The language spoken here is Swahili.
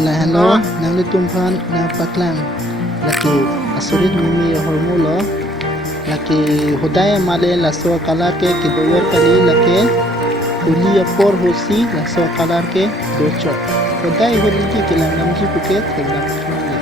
La hello, nang litumpan na paklang. Laki asurit mimi hormulo. Laki hudaya male la so kalar ke dower kali lake ulia por hosi la so kalar ke docho. Hudaya hudiki kilang namji puket kilang kami.